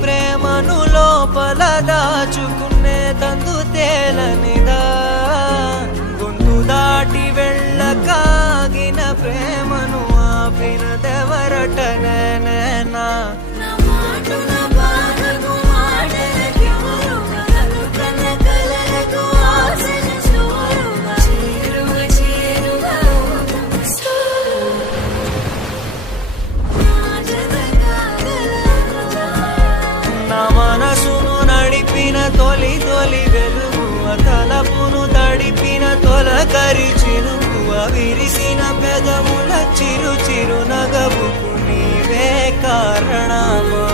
ప్రేమను లోపల దాచుకునే తందు తేలనిదా గొంతు దాటి వెళ్ళకాగిన ప్రేమను ఆపినదెవరటనే నేనా మనసును నడిపిన తొలి తొలి వెలుగు తలపును తడిపిన తొలకరి చిరుగు విరిసిన పెదముల చిరు చిరు నగవుకు నీవే కారణమా.